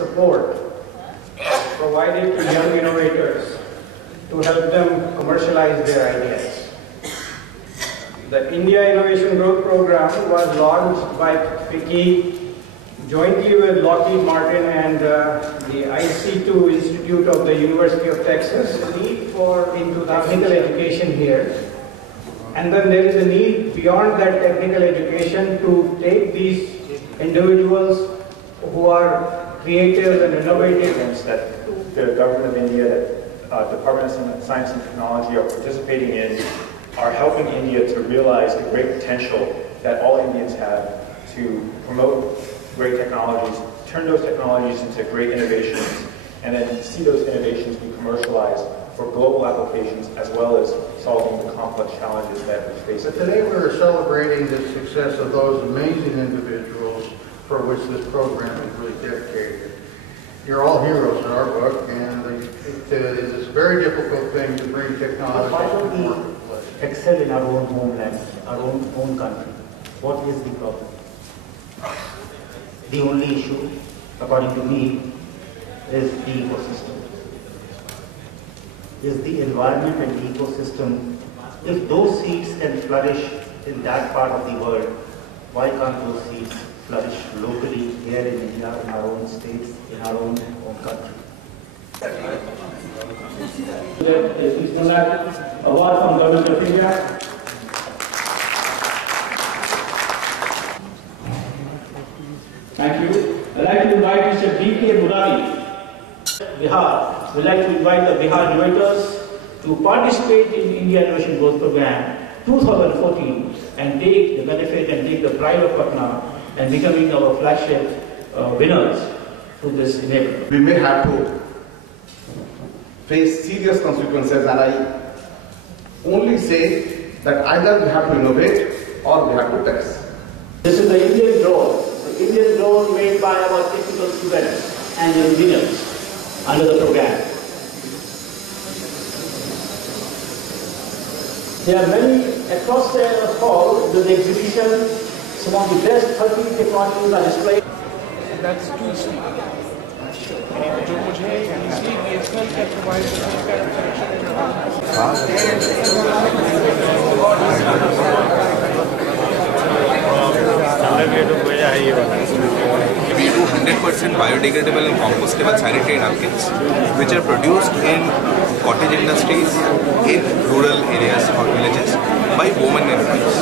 support provided to young innovators to help them commercialize their ideas. The India Innovation Growth Program was launched by FICCI jointly with Lockheed Martin and the IC2 Institute of the University of Texas. The need for into technical education here. And then there is a need beyond that technical education to take these individuals who are creative and innovative. That the government of India, that Department of Science and Technology are participating in, are helping India to realize the great potential that all Indians have to promote great technologies, turn those technologies into great innovations, and then see those innovations be commercialized for global applications as well as solving the complex challenges that we face. So today we're celebrating the success of those amazing individuals for which this program is really dedicated. You're all heroes in our book, and it is a very difficult thing to bring technology to the marketplace. Excel in our own homeland, our own country. What is the problem? The only issue, according to me, is the ecosystem. Is the environment and ecosystem. If those seeds can flourish in that part of the world, why can't those seeds flourish locally here in India, in our own states, in our own country? This award from Government of India. Thank you. I'd like to invite Mr. D.K. Murali. Bihar. We'd like to invite the Bihar innovators to participate in India Innovation Growth Program 2014 and take the benefit and take the pride of Patna and becoming our flagship winners to this enablement. We may have to face serious consequences, and I only say that either we have to innovate or we have to test. This is the Indian drone. The Indian drone made by our technical students and engineers under the program. There are many across the hall with the exhibition. Some of the best 30 technologies are displayed. That's too steep. जो मुझे easily BSNL can provide the same kind of We do 100% biodegradable and compostable sanitary napkins, which are produced in cottage industries in rural areas or villages by women enterprise.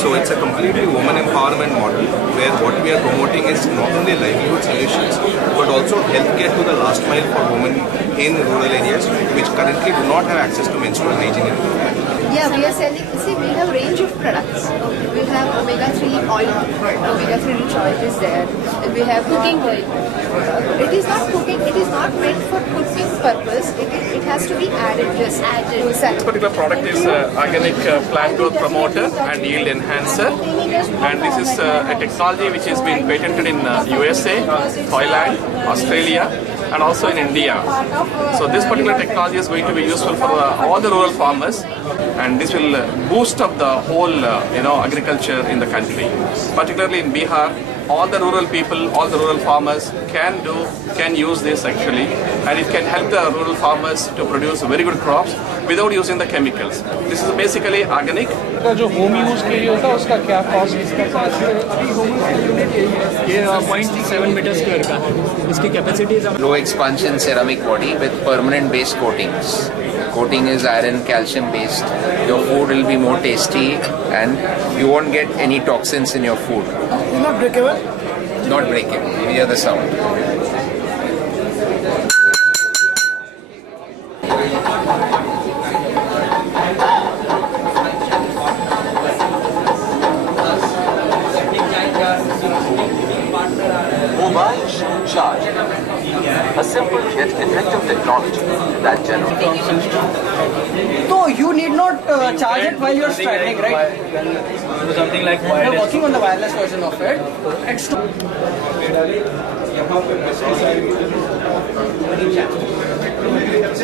So it's a completely woman empowerment model where what we are promoting is not only livelihood solutions but also healthcare to the last mile for women in rural areas which currently do not have access to menstrual hygiene. Yeah, we are selling, see, we have range of products. We have omega-3 oil, omega-3 rich oil is there. And we have cooking oil. It is not cooking, it is not meant for cooking purpose. It has to be added, just added. This particular product is organic plant growth promoter and yield enhancer. And this is a technology which has been patented in USA, Thailand, Australia, and also in India. So this particular technology is going to be useful for all the rural farmers, and this will boost up the whole agriculture in the country. Particularly in Bihar, all the rural people, all the rural farmers can use this actually, and it can help the rural farmers to produce very good crops without using the chemicals. This is basically organic. जो home use के लिए होता है उसका क्या cost इसका? अभी home use unit ये 0.7 meter square का है. इसकी capacity is low expansion ceramic body with permanent base coatings. Coating is iron calcium based. Your food will be more tasty and you won't get any toxins in your food. It's not breakable? Not breakable. You hear the sound. Mobile charge. A simple yet effective technology that generates. So you need not charge it while you're straddling, right? Something like wireless. You're working on the wireless version of it. It's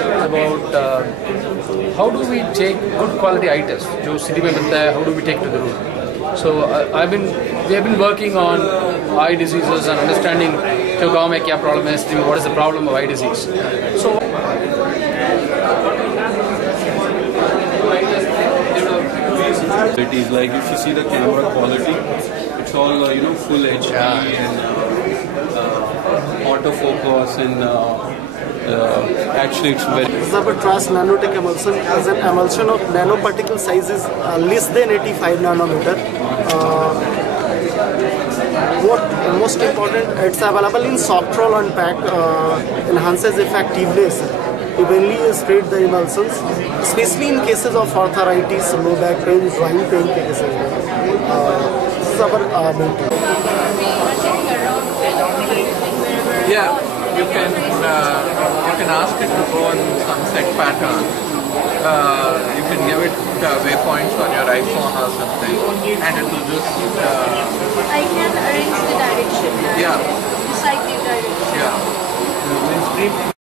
about how do we take good quality items, जो city में बनता है, how do we take to the road? So we have been working on eye diseases and understanding तो गांव में क्या problem है, what is the problem of eye disease. So it is like if you see the camera quality, it's all full HD and autofocus and actually it's very. Zabertrans nanotech emulsion as an emulsion of nanoparticle size is less than 85 nanometer. What most important, it's available in soft roll and pack, enhances effectiveness, evenly spread the emulsions, especially in cases of arthritis, low back pain, joint pain cases. This is our ability. Yeah, you can ask it to go on some set pattern. You can give it waypoints on your iPhone or something, and it will just. I can arrange the direction. Yeah. Cycling direction. Yeah.